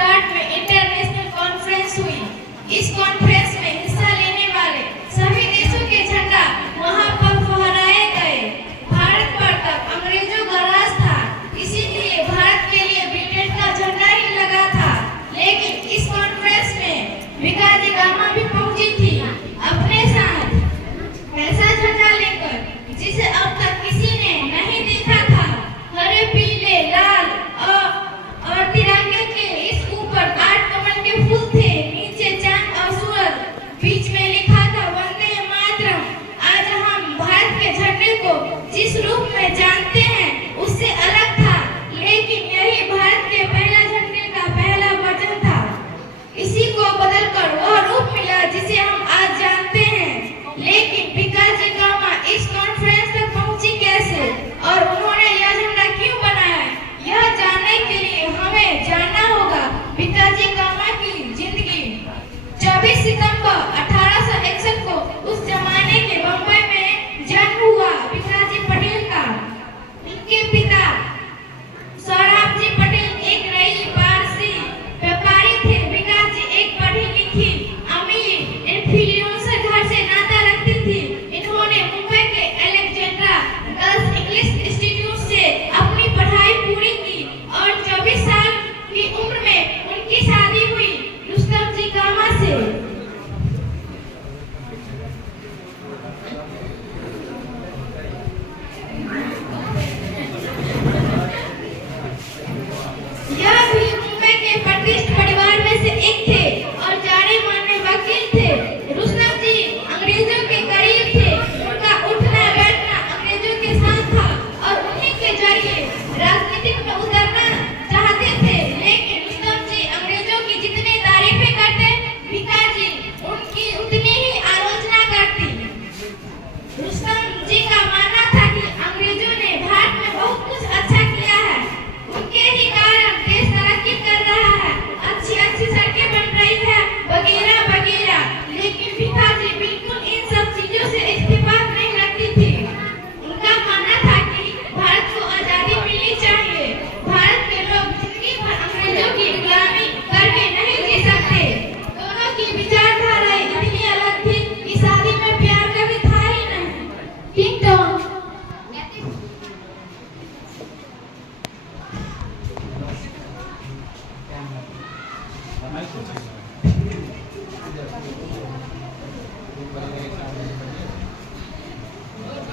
गुजरात में international conference हुई। इस कॉन्फ्रेंस में हिस्सा लेने वाले सभी देशों के झंडा वहां पर फहराए गए। भारत पर तब अंग्रेजों का राज था, इसीलिए भारत के लिए ब्रिटेन का झंडा ही लगा था। लेकिन इस कॉन्फ्रेंस में भिकाजी कामा भी पहुंची थी अपने साथ ऐसा झंडा लेकर जिसे अब तक किसी ने नहीं देखा था। हरे, पीले, लाल और तिरंगे के इस ऊपर 8 कमल के फूल थे, नीचे चांद और सूरज, बीच में लिखा था वंदे मातरम। आज हम भारत के झंडे को जिस रूप में जानते हैं उससे अलग था, लेकिन यही भारत के पहला झंडे का पहला वर्जन था। इसी को बदलकर वह रूप मिला जिसे हम आज जानते हैं। लेकिन भिकाजी कामा इस कॉन्फ्रेंस तक पहुंची कैसे और उन्होंने यह झंडा क्यों बनाया, यह जानने के लिए हमें जानना होगा भिकाजी कामा की जिंदगी। 24 सितंबर 1861 को उस जमाने के बंबई में जन्म हुआ भिकाजी पटेल का। उनके पिता सौराबजी पटेल एक रईस पारसी व्यापारी थे। भिकाजी एक पढ़ी लिखी अमीर इन्फ्लुएंसर घर से नाता रखती थी। इन्होंने मुंबई के अलेक्जेंड्रा गर्ल्स इंग्लिश इंस्टीट्यूट से अपनी पढ़ाई पूरी की और 24 साल की उम्र में उनकी शादी हुई रुस्तम जी कामा से। यह भी मुंबई के प्रतिष्ठित परिवार में से एक थे और जाने माने वकील थे। रुस्तम जी अंग्रेजों के करीब थे। उनका उठना बैठना अंग्रेजों के साथ था और उन्हीं के जरिए राजनीति में उतरना चाहते थे। लेकिन रुस्तम जी अंग्रेजों की जितनी तारीफें करते, भिकाजी उनकी उतनी ही आलोचना करती। रुस्तम जी का मानना था कि अंग्रेजों ने भारत में बहुत कुछ अच्छा किया है, उनके ही कारण देश तरक्की कर रहा है, अच्छी अच्छी सड़कें बन रही है, वगैरह वगैरह। लेकिन भिकाजी बिल्कुल इन सब चीजों से इत्तेफाक नहीं रखती थी। उनका मानना था कि भारत को आजादी मिलनी चाहिए। भारत के लोग जिंदगी भर अंग्रेजों की गुलामी करके नहीं जी सकते। दोनों की विचारधाराएं इतनी अलग थी कि शादी में प्यार कभी था ही नहीं। किंगटन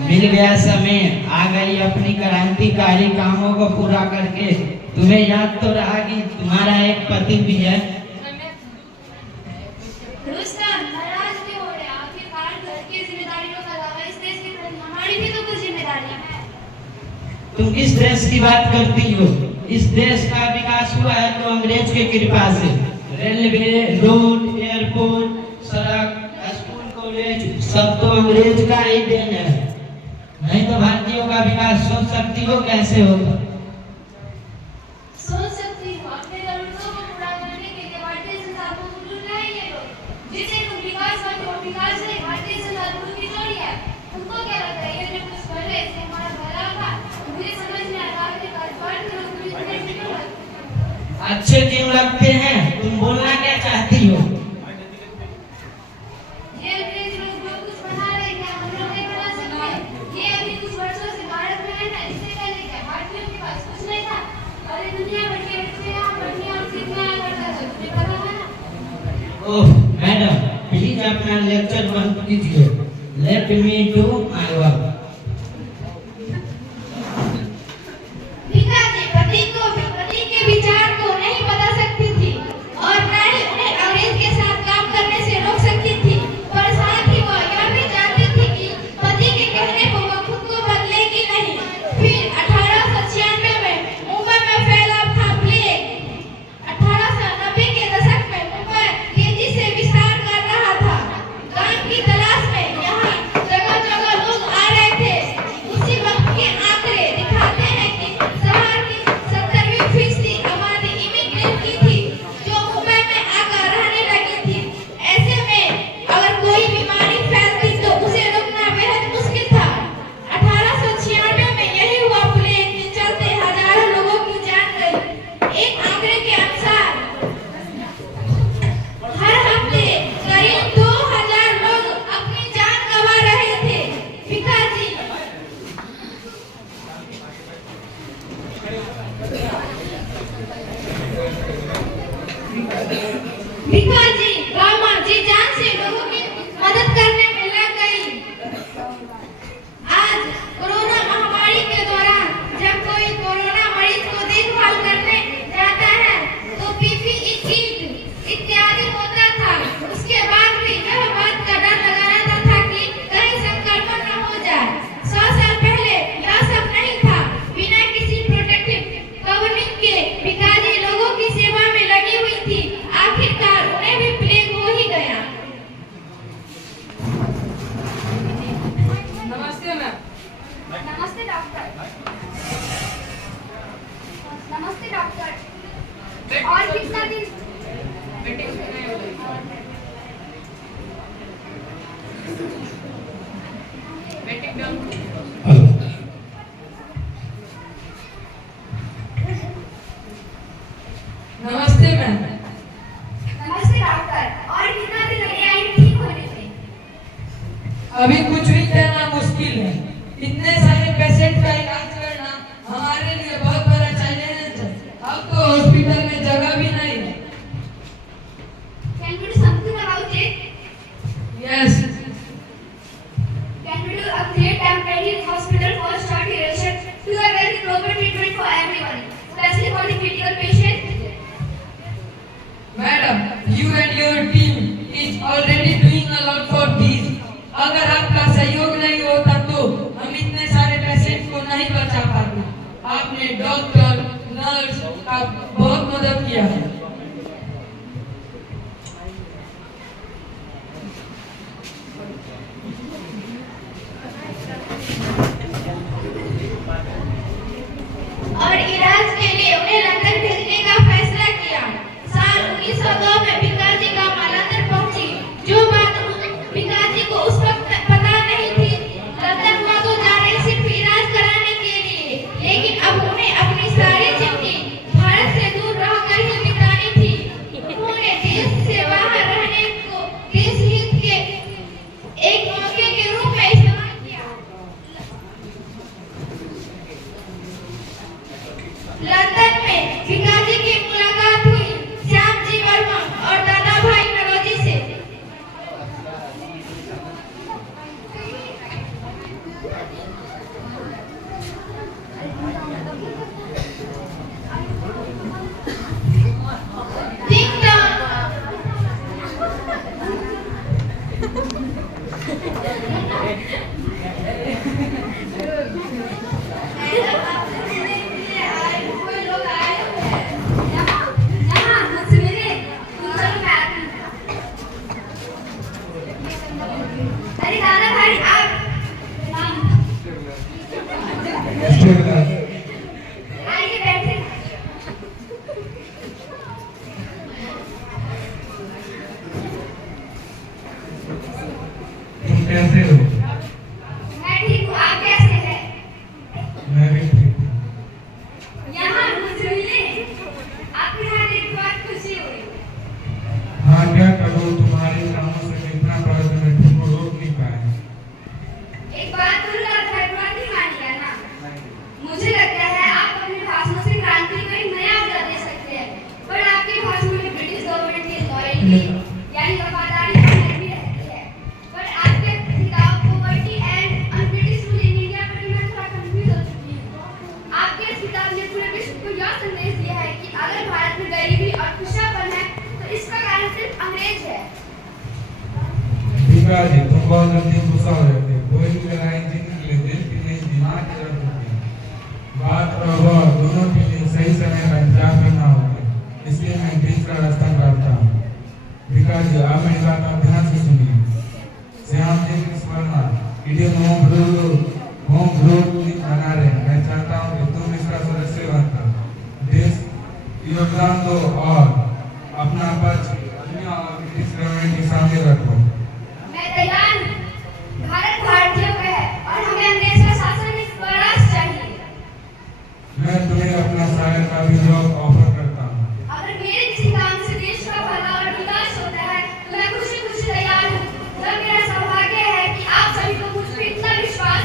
मिल गया समय, आ गई अपनी क्रांतिकारी कामों को पूरा करके। तुम्हें याद तो रहा कि तुम्हारा एक पति भी है। रुस्तम नाराज क्यों हो रहे? आखिरकार घर की जिम्मेदारियों का अलावा इस देश के प्रति हमारी भी तो कुछ जिम्मेदारियां हैं। तुम किस देश की बात करती हो? इस देश का विकास हुआ है तो अंग्रेज की कृपा से। रेलवे, रोड, एयरपोर्ट, सड़क, स्कूल, कॉलेज सब तो अंग्रेज का ही देन है। नहीं तो भारतीयों का विकास सोच सकती हो कैसे होगा? सोच सकती हूँ, अपने जरूरतों को पूरा करने के लिए भारतीय संसाधनों को ढूंढ रहे हैं ये लोग। जिसे तुम विकास करते हो, विकास नहीं भारतीय संसाधनों की चोरी है। तुमको क्या लगता है ये जो कुछ कर रहे हैं हमारा भला होगा? मुझे समझ में आ रहा है कि भारत लोग पुलिस में क्यों लगते हैं। अच्छे क्यों लगते हैं? तुम बोलना क्या चाहती हो? ये अंग्रेज लोग जो कुछ बना रहे हैं हम लोग नहीं बना सकते। ये अभी कुछ वर्षों से भारत में है ना, इससे पहले क्या भारतीयों के पास कुछ नहीं था और ये दुनिया भर के बच्चे यहाँ पढ़ने और सीखने आया करता था। तुझे पता है ना? ओह मैडम, प्लीज अपना लेक्चर बंद कीजिए। Let me do my work. Bhikaji पति के विचार को नहीं बदल सकती थी और न ही उन्हें अंग्रेज के साथ काम करने से रोक सकती थी, पर साथ ही वह यह भी जानती थी कि पति के कहने पर वह खुद को बदलेगी नहीं। फिर 1896 में मुंबई में फैला था प्लेग। 1890 के दशक में मुंबई तेजी से विस्तार कर रहा था। काम की तलाश में यहाँ जगह जगह लोग आ रहे अभी कुछ भी कहना मुश्किल है। इतने सारे पेशेंट का इलाज करना हमारे लिए बहुत बड़ा चैलेंज है। अब तो हॉस्पिटल में जगह भी नहीं है। Can we do something about it? Yes, Can we do a great temporary hospital for short duration to a very proper treatment for everyone, especially for the critical patient? Madam, you and your team is already doing a lot for this. अगर आपका सहयोग नहीं होता तो हम इतने सारे patient को नहीं बचा पाते। आपने डॉक्टर, नर्स का बहुत मदद किया है। और इलाज के लिए उन्हें लंदन भेजने का फैसला किया। साल 1902 में भिकाजी गांव लंदन पहुंची। जो बात भिकाजी को उस वक्त पता नहीं थी, लंदन वह तो जा रही सिर्फ इलाज कराने के लिए, लेकिन अब उन्हें अपनी सारी जिंदगी भारत से दूर रहकर ही बितानी थी। उन्होंने देश से बाहर रहने को देश हित के एक मौके के रूप में इस्तेमाल किया। लंदन में भिकाजी की मुलाकात हुई श्याम जी वर्मा और दादा भाई नरोजी से। Ding dong. कोई लोग आए हैं यहाँ मुझसे मिले। तुम चलो मैं आती हूँ। अरे दादा भाई आप आइए बैठे। तुम कैसे हो? मैं ठीक हूँ, आप कैसे हैं? मैं भी ठीक हूँ। यहाँ मुझसे मिले। आपके हाथ एक बात खुशी हुई। हाँ, क्या करूँ, तुम्हारे कामों से कितना पड़ा तुम्हें तुमको रोक नहीं पाए। एक बात बोलूँगा, धन्यवाद नहीं मानिएगा ना। मुझे लगता है आप अपने भाषणों से क्रांति को एक नया अवसर दे सकते हैं, पर आपके भाषण में ब्रिटिश गवर्नमेंट की लॉयल्टी यानी वफादारी भी रहती है। पर आपके खिताब poverty and un-British rule in India पर मैं थोड़ा कंफ्यूज हो चुकी हूँ। आपके इस किताब ने पूरे विश्व को यह संदेश दिया है कि अगर भारत में गरीबी और खुशहाल है तो इसका कारण सिर्फ अंग्रेज है। दीपा जी, तुम बहुत जल्दी गुस्सा हो जाते हो। कोई भी लड़ाई जीतने के लिए दिल की नहीं दिमाग की जरूरत होती है। बात और वह दोनों के लिए सही समय का इंतजार करना होता है, इसलिए मैं बीच का रास्ता काटता हूँ। दीपा जी, आप मेरी बात आप ध्यान से सुनिए। श्याम जी की स्मरणा इंडियन होम ग्रोथ बना रहे। मैं चाहता हूँ कि तुम इसका सदस्य बनकर देश योगदान दो और अपना पक्ष दुनिया और ब्रिटिश गवर्नमेंट के सामने रखो। मैं तैयार हूँ। भारत भारतीयों का है और हमें अंग्रेज का शासन इस बर्दाश्त चाहिए। मैं तुम्हें अपना सहायक का भी जॉब ऑफर करता हूँ। अगर मेरे किसी काम से देश का भला और विकास होता है तो मैं खुशी खुशी तैयार हूँ। यह मेरा सौभाग्य है कि आप सभी को मुझ पर इतना विश्वास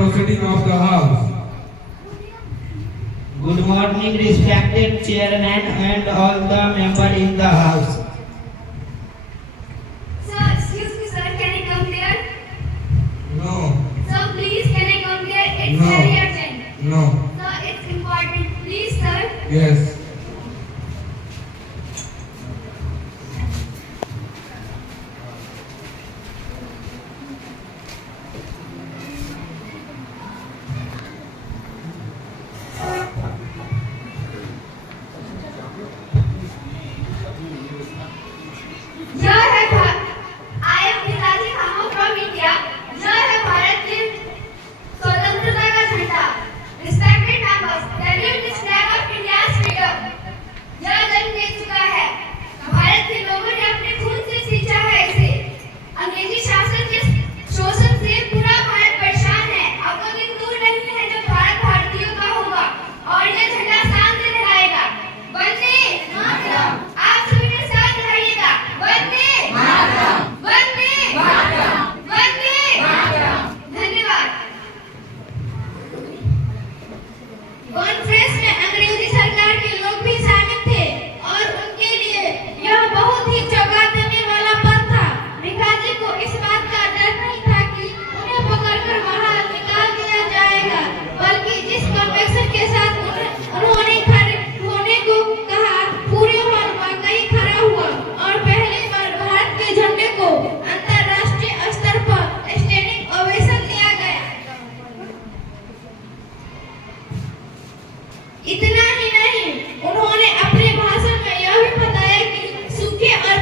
proceeding of the House. Good morning, respected chairman and all the members in the house. Sir, excuse me, sir. Can I come there? No, Sir, please, can I come there? It's No. very urgent. no, Sir, it's important. Please, sir. yes. यह है I am Hilaji Khamo from India. यह है भारत की स्वतंत्रता का झंडा. Respected members, salute this flag of India's freedom. यह जन्म ले चुका है. भारत के लोगों ने अपने खून से सींचा है इसे. अंग्रेजी शासन के शोषण से पूरा भारत परेशान है. अब वो दिन दूर नहीं है जब भारत भारतीयों का होगा और यह झंडा शान से लहराएगा. वंदे मातरम. आप सभी मेरे साथ लहराइएगा. वंदे मातरम. वंदे मातरम. वंदे मातरम. धन्यवाद. कॉन्फ्रेंस में अंग्रेजी सरकार के लोग भी शामिल थे और उनके लिए यह बहुत ही चौंका देने वाला पल था. भिखाजी को इस बात का डर नहीं था कि उन्हें पकड़कर बाहर निकाल दिया जाएगा, बल्कि जिस कन्वेंशन के साथ उन्होंने खड़े होने को कहा, पूरे हॉल वाकई खड़ा हुआ और पहली बार भारत के झंडे को अंतर्राष्ट्रीय स्तर पर स्टैंडिंग ओवेशन दिया गया. इतना ही नहीं, उन्होंने अपने भाषण में यह भी बताया कि सूखे और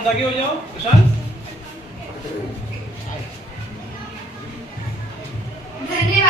आप जागे हो जाओ प्रशांत। धन्यवाद